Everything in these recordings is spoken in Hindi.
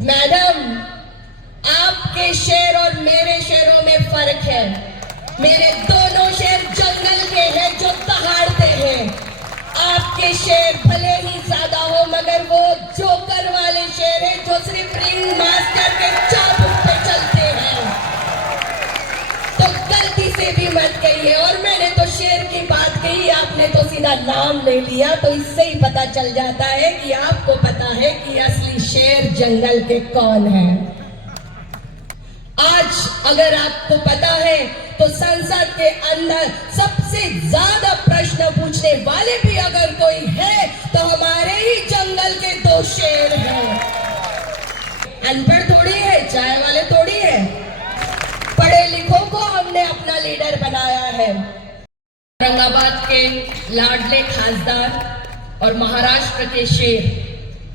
मैडम, आपके शेर और मेरे शेरों में फर्क है। मेरे दोनों शेर जंगल के हैं जो दहाड़ते हैं। आपके शेर भले ही ज्यादा हो मगर वो जोकर वाले शेर हैं जो सिर्फ रिंग मास्टर के चाबुक पे चलते हैं। तो गलती से भी मत कहिए। और मैंने तो शेर की बात कही, आपने तो सीधा नाम ले लिया, तो इससे ही पता चल जाता है कि आपको पता है कि असली शेर जंगल के कौन हैं। आज अगर आपको पता है तो संसद के अंदर सबसे ज्यादा प्रश्न पूछने वाले भी अगर कोई है तो हमारे ही जंगल के दो शेर हैं। अनपढ़ थोड़ी है, चाय वाले थोड़ी है, पढ़े लिखों को हमने अपना लीडर बनाया है। औरंगाबाद के लाडले खासदार और महाराष्ट्र के शेर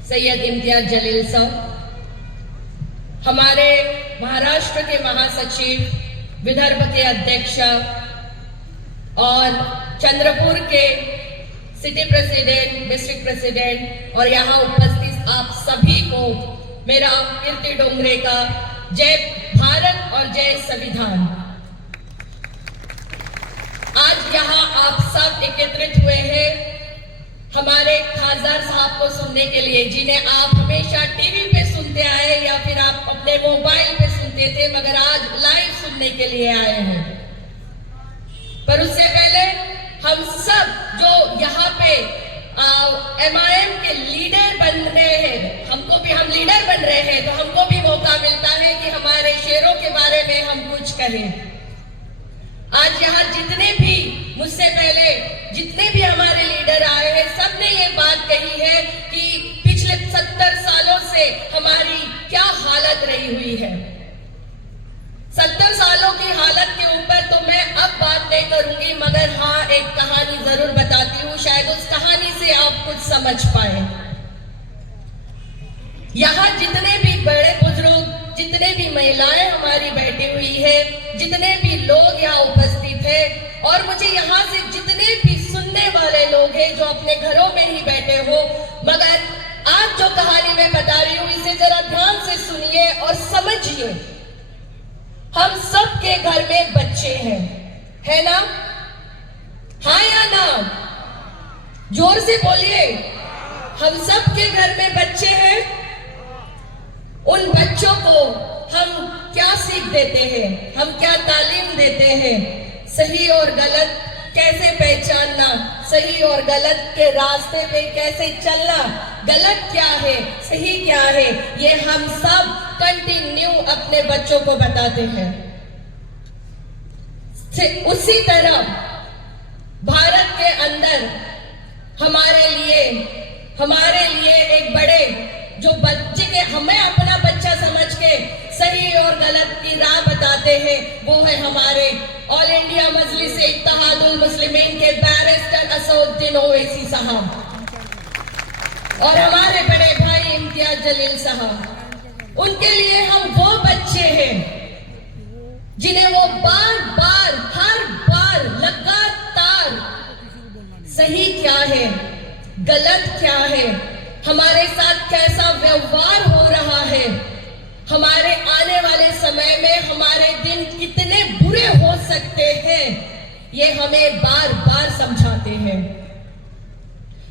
सैयद इम्तियाज जलील साहब, हमारे महाराष्ट्र के महासचिव, विदर्भ के अध्यक्ष और चंद्रपुर के सिटी प्रेसिडेंट, डिस्ट्रिक्ट प्रेसिडेंट और यहाँ उपस्थित आप सभी को मेरा कीर्ति डोंगरे का जय भारत और जय संविधान। आज यहाँ आप सब एकत्रित हुए हैं हमारे खासदार साहब को सुनने के लिए, जिन्हें आप हमेशा टीवी पे सुनते आए या फिर आप अपने मोबाइल पे सुनते थे, मगर आज लाइव सुनने के लिए आए हैं। पर उससे पहले हम सब जो यहाँ पे MIM के लीडर बन रहे हैं, हम लीडर बन रहे हैं, तो हमको भी मौका मिलता है कि हमारे शेरों के बारे में हम कुछ कहें। आज यहाँ जितने भी मुझसे पहले जितने भी हमारे लीडर आए हैं, सबने ये बात कही है कि पिछले 70 सालों से हमारी क्या हालत रही हुई है। 70 सालों की हालत के ऊपर तो मैं अब बात नहीं करूंगी, मगर हाँ एक कहानी जरूर बताती हूँ, शायद उस कहानी से आप कुछ समझ पाए। यहाँ जितने भी बड़े बुजुर्ग, जितने भी महिलाएं हमारी बैठी हुई है, जितने भी लोग यहाँ उपस्थित हैं, और मुझे यहाँ से जितने भी सुनने वाले लोग हैं जो अपने घरों में ही बैठे हो, मगर आज जो कहानी मैं बता रही हूँ इसे जरा ध्यान से सुनिए और समझिए। हम सब के घर में बच्चे हैं, है ना? हाँ या ना? जोर से बोलिए। हम सब के घर में बच्चे हैं। उन बच्चों को हम क्या सीख देते हैं, हम क्या तालीम देते हैं? सही और गलत कैसे पहचानना, सही और गलत के रास्ते पे कैसे चलना, गलत क्या है, सही क्या है, ये हम सब कंटिन्यू अपने बच्चों को बताते हैं। उसी तरह भारत के अंदर हमारे लिए एक बड़े जो बच्चे के हमें अपना बच्चा समझ के सही और गलत की राह बताते हैं, वो है हमारे ऑल इंडिया मजलिस इत्तेहादुल मुस्लिमीन के बैरिस्टर असदुद्दीन ओवैसी साहब और हमारे बड़े भाई इम्तियाज जलील साहब। उनके लिए हम वो बच्चे हैं जिन्हें वो बार बार हर बार लगातार सही क्या है, गलत क्या है, हमारे साथ कैसा व्यवहार हो रहा है, हमारे आने वाले समय में हमारे दिन कितने बुरे हो सकते हैं, ये हमें बार बार समझाते हैं।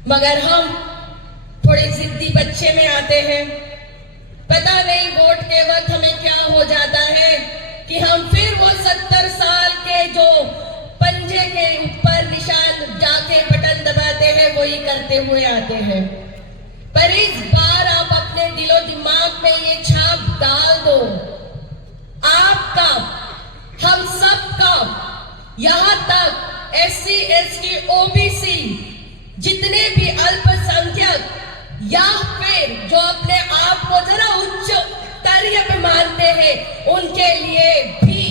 मगर हम थोड़े जिद्दी बच्चे में आते हैं। पता नहीं वोट के वक्त हमें क्या हो जाता है कि हम फिर वो 70 साल के जो पंजे के ऊपर निशान जाके बटन दबाते हैं वही करते हुए आते हैं। पर इस बार आप अपने दिलो दिमाग में ये छाप डाल दो, आपका, हम सबका, यहाँ तक SC ST OBC जितने भी अल्पसंख्यक या फिर जो अपने आप को जरा उच्च स्तरीय पे मानते हैं, उनके लिए भी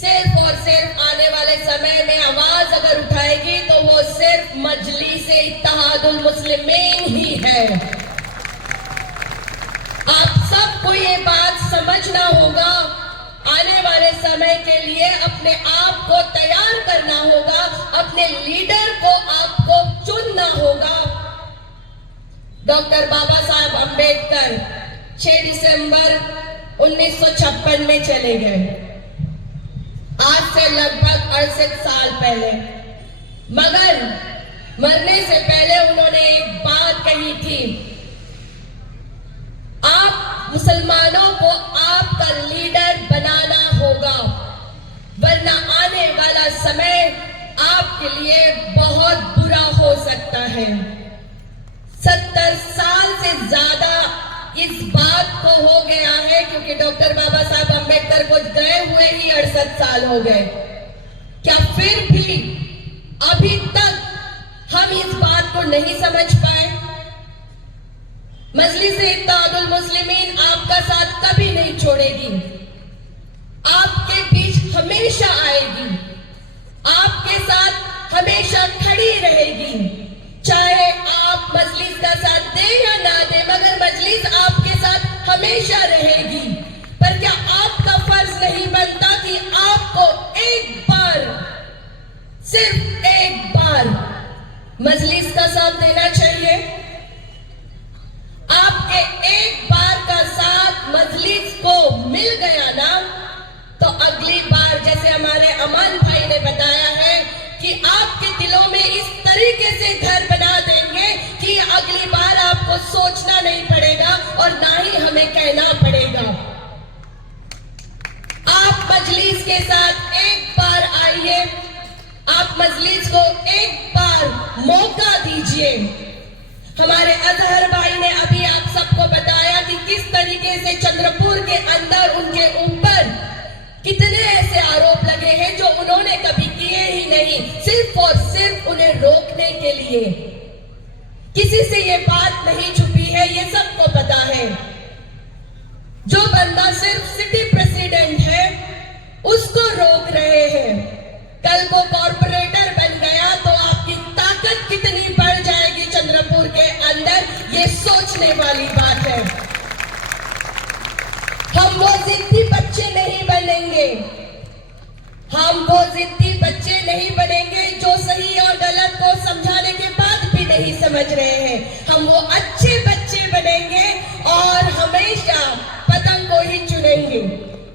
सिर्फ और सिर्फ आने वाले समय में आवाज अगर उठाएगी तो वो सिर्फ मजलिस इत्तेहादुल मुस्लिमीन ही है। आप सबको ये बात समझना होगा। आने वाले समय के लिए अपने आप को तैयार करना होगा, अपने लीडर को आपको चुनना होगा। डॉक्टर बाबा साहब अंबेडकर 6 दिसंबर 1956 में चले गए, आज से लगभग 68 साल पहले। मगर मरने से पहले उन्होंने एक बात कही थी, आप मुसलमानों को आपका लीडर बनाना होगा, वरना आने वाला समय आपके लिए बहुत बुरा हो सकता है। 70 साल से ज्यादा इस बात को हो गया है, क्योंकि डॉक्टर बाबा साहब अम्बेडकर को गए हुए ही 68 साल हो गए। क्या फिर भी अभी तक हम इस बात को नहीं समझ पाए? मजलिस-ए-इत्तेहादुल मुस्लिमीन आपका साथ कभी नहीं छोड़ेगी, आपके बीच हमेशा आएगी, आपके साथ हमेशा खड़ी रहेगी। चाहे आप मजलिस का साथ दे या ना दे, मगर मजलिस आपके साथ हमेशा रहेगी। पर क्या आपका फर्ज नहीं बनता कि आपको एक बार, सिर्फ एक बार मजलिस का साथ देना चाहिए? आपके एक बार का साथ मजलिस को मिल गया ना, तो अगली बार, जैसे हमारे अमान भाई ने बताया है, कि आपके दिलों में इस तरीके से घर बना देंगे कि अगली बार आपको सोचना नहीं पड़ेगा और ना ही हमें कहना पड़ेगा। आप मजलिस के साथ एक बार आइए, आप मजलिस को एक बार मौका दीजिए। हमारे अजहर भाई ने अभी आप सबको बताया कि किस तरीके से चंद्रपुर के अंदर उनके ऊपर कितने ऐसे आरोप लगे हैं जो उन्होंने कभी किए ही नहीं, सिर्फ और सिर्फ उन्हें रोकने के लिए। किसी से ये बात नहीं छुपी है, ये सबको पता है। जो बंदा सिर्फ सिटी प्रेसिडेंट है उसको रोक रहे हैं, कल को कॉर्पोरेटर बन गया तो आपकी ताकत कितनी बढ़ जाएगी चंद्रपुर के अंदर, ये सोचने वाली बात है। हम वो जिद्दी बच्चे नहीं बनेंगे, हम वो जिद्दी बच्चे नहीं बनेंगे जो सही और गलत को समझाने के बाद भी नहीं समझ रहे हैं। हम वो अच्छे बच्चे बनेंगे और हमेशा पतंग को ही चुनेंगे।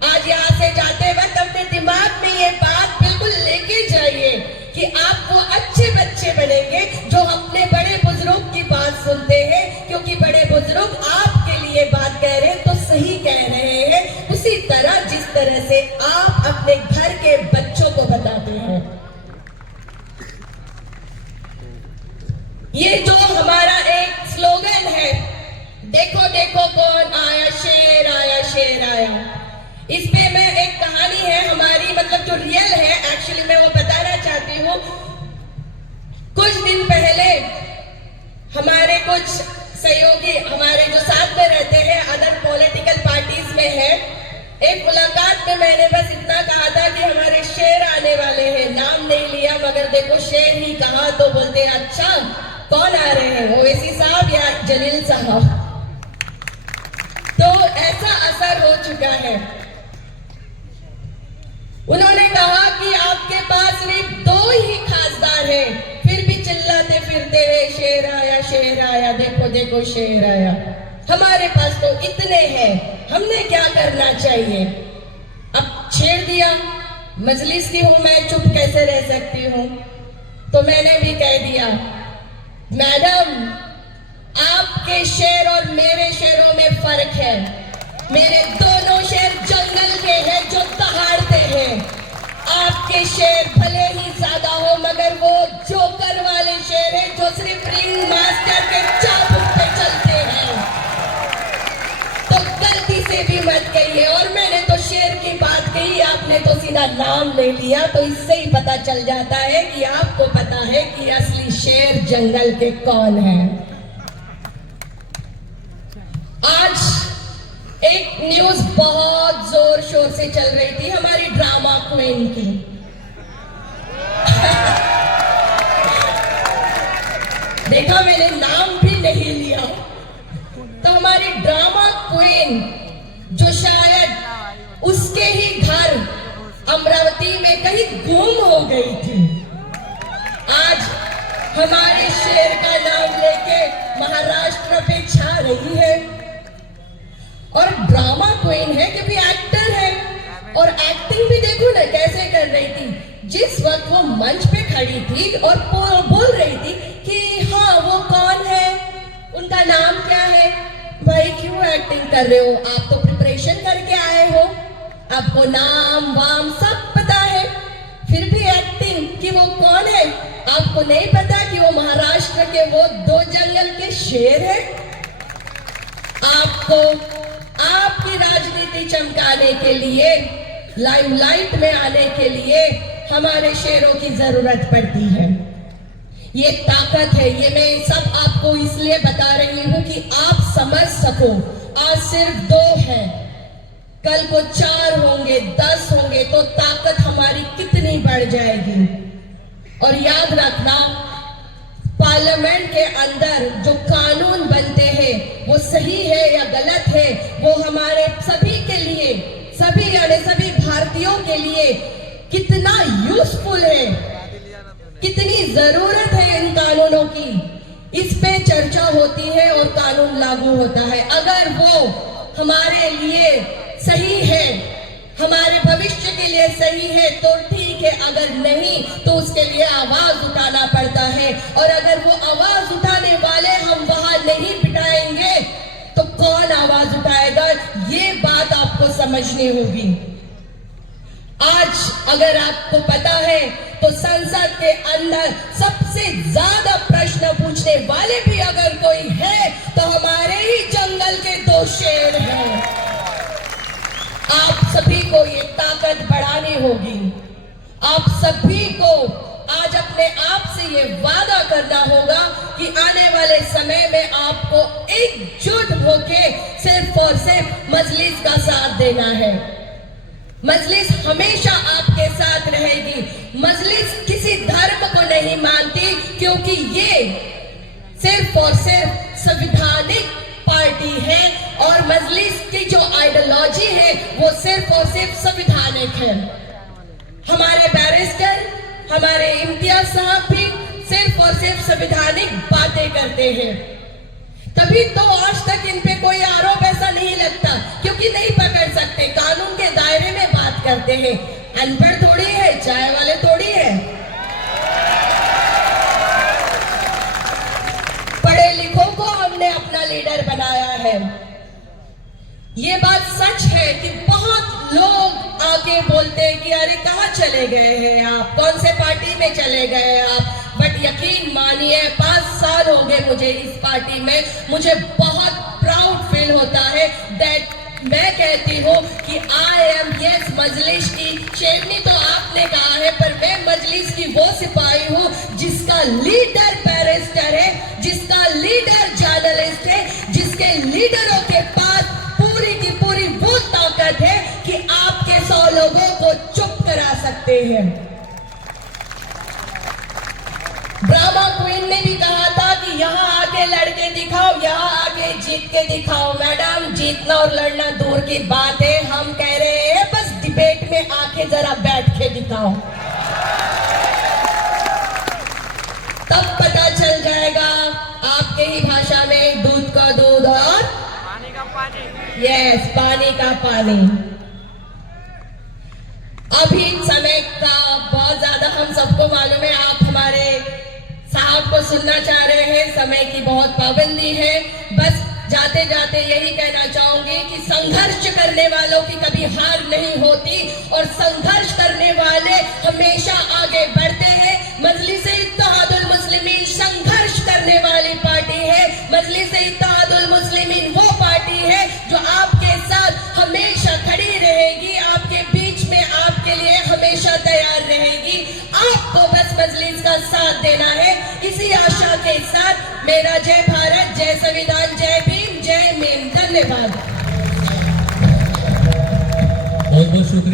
आज यहाँ से जाते वक्त अपने दिमाग में ये बात बिल्कुल लेके जाइए कि आप वो अच्छे बच्चे बनेंगे जो अपने बड़े बुजुर्ग की बात सुनते हैं, क्योंकि बड़े बुजुर्ग आपके लिए बात कह रहे हैं तो सही कह रहे हैं, उसी तरह जिस तरह से आप अपने घर के बच्चों को बताते हैं। ये जो हमारा एक स्लोगन है, देखो देखो कौन आया, शेर आया, शेर आया, इस पे मैं एक कहानी है हमारी, मतलब जो रियल है, एक्चुअली मैं वो बताना चाहती हूँ। कुछ दिन पहले हमारे कुछ सहयोगी, हमारे जो साथ में रहते हैं, अदर पॉलिटिकल पार्टीज में है, एक मुलाकात में मैंने बस इतना कहा था कि हमारे शेर आने वाले हैं, नाम नहीं लिया, मगर देखो शेर ही कहा तो बोलते हैं अच्छा कौन आ रहे हैं, ओवैसी साहब या जलील साहब। तो ऐसा असर हो चुका है। उन्होंने कहा कि आपके पास सिर्फ 2 ही खासदार हैं, फिर भी चिल्लाते फिरते हैं शेर आया, देखो देखो शेर आया। हमारे पास तो इतने हैं, हमने क्या करना चाहिए? अब छेड़ दिया, मजलिस की हूं मैं, चुप कैसे रह सकती हूं? तो मैंने भी कह दिया, मैडम आपके शेर और मेरे शेरों में फर्क है। मेरे दोनों शेर जंगल के हैं जो दहाड़ते हैं, आपके शेर भले ही ज्यादा हो मगर वो जोकर वाले शेर हैं जो सिर्फ रिंग मास्टर के चाबुक पे चलते हैं। तो गलती से भी मत कहिए। और मैंने तो शेर की बात कही, आपने तो सीधा नाम ले लिया, तो इससे ही पता चल जाता है कि आपको पता है कि असली शेर जंगल के कौन है। आज एक न्यूज बहुत जोर शोर से चल रही थी हमारी ड्रामा क्वीन की। देखा, मैंने नाम भी नहीं लिया। तो हमारी ड्रामा क्वीन जो शायद उसके ही घर अमरावती में कहीं गुम हो गई थी, आज हमारे शेर का नाम लेके महाराष्ट्र पे छा रही है। और ड्रामा क्वीन है क्योंकि एक्टर है। और एक्टिंग भी देखो ना कैसे कर रही थी। जिस वक्त वो मंच पे खड़ी थी और बोल रही थी कि हाँ वो कौन है, उनका नाम क्या है। भाई क्यों एक्टिंग कर रहे हो? आप तो प्रिपरेशन करके आए हो, आपको नाम वाम सब पता है, फिर भी एक्टिंग कि वो कौन है। आपको नहीं पता कि वो महाराष्ट्र के वो 2 जंगल के शेर है। आपको आपकी राजनीति चमकाने के लिए, लाइमलाइट में आने के लिए हमारे शेरों की जरूरत पड़ती है। ये ताकत है। ये मैं सब आपको इसलिए बता रही हूं कि आप समझ सको। आज सिर्फ 2 है, कल को 4 होंगे, 10 होंगे, तो ताकत हमारी कितनी बढ़ जाएगी। और याद रखना, पार्लियामेंट के अंदर जो कानून बनते हैं वो सही है या गलत है, वो हमारे सभी के लिए, सभी यानी सभी भारतीयों के लिए कितना यूजफुल है, कितनी जरूरत है इन कानूनों की, इस पे चर्चा होती है और कानून लागू होता है। अगर वो हमारे लिए सही है, हमारे भविष्य के लिए सही है तो ठीक है, अगर नहीं तो उसके लिए आवाज उठाना पड़ता है। और अगर वो आवाज उठाने वाले हम वहां नहीं बिठाएंगे तो कौन आवाज उठाएगा? ये बात आपको समझनी होगी। आज अगर आपको पता है तो संसद के अंदर सबसे ज्यादा प्रश्न पूछने वाले भी अगर कोई है तो हमारे ही जंगल के 2 शेर हैं। आप सभी को ये ताकत बढ़ानी होगी। आप सभी को आज अपने आप से ये वादा करना होगा कि आने वाले समय में आपको एकजुट होके सिर्फ और सिर्फ मजलिस का साथ देना है। मजलिस हमेशा आपके साथ रहेगी। मजलिस किसी धर्म को नहीं मानती, क्योंकि ये सिर्फ और सिर्फ संवैधानिक पार्टी है और मजलिस की जो आइडियोलॉजी है वो सिर्फ और सिर्फ संवैधानिक है। हमारे बैरिस्टर, हमारे इम्तियाज साहब भी सिर्फ और सिर्फ संवैधानिक बातें करते हैं। तभी तो आज तक इन पे कोई आरोप ऐसा नहीं लगता, क्योंकि नहीं पकड़ सकते, कानून के दायरे में बात करते हैं। अनपढ़ थोड़ी है, चाय वाले थोड़ी है। पढ़े लिखों को हमने अपना लीडर बनाया है। ये बात सच है कि बहुत लोग आके बोलते हैं कि अरे कहाँ चले गए हैं आप, कौन से पार्टी में चले गए आप। बट यकीन मानिए 5 साल हो गए मुझे इस पार्टी में। मुझे बहुत प्राउड फील होता है दैट मैं कहती हूँ कि आई एम यस मजलिस की शेरनी। तो आपने कहा है, पर मैं मजलिस की वो सिपाही हूँ जिसका लीडर बैरिस्टर है, जिसका लीडर जर्नलिस्ट है, जिसके लीडरों के पास पूरी की पूरी वो ताकत है कि आपके 100 लोगों को चुप करा सकते हैं। ड्रामा क्वीन ने भी कहा था कि यहाँ आके लड़के दिखाओ, यहाँ आके जीत के दिखाओ। मैडम, जीतना और लड़ना दूर की बात है, हम कह रहे हैं बस डिबेट में आके जरा बैठ के दिखाओ, तब पता चल जाएगा आपके ही भाषा में दूध का दूध और पानी का पानी। यस, पानी का पानी। अभी समय का बहुत ज्यादा हम सबको मालूम है, आप हमारे साहब को सुनना चाह रहे हैं, समय की बहुत पाबंदी है। बस जाते जाते यही कहना चाहूंगी कि संघर्ष करने वालों की कभी हार नहीं होती और संघर्ष करने वाले हमेशा आगे बढ़ते हैं। मजलिस इत्तेहादुल मुस्लिमीन संघर्ष करने वाली पार्टी है। मजलिस इत्तेहादुल मुस्लिमीन वो पार्टी है जो आपके साथ हमेशा खड़ी रहेगी, आपके बीच में आपके लिए हमेशा तैयार रहेगी। आपको बस मजलिस का साथ देना है। इसी आशा के साथ मेरा जय भारत, जय संविधान, जय भीम, जय मीम। धन्यवाद। बहुत बहुत शुक्रिया।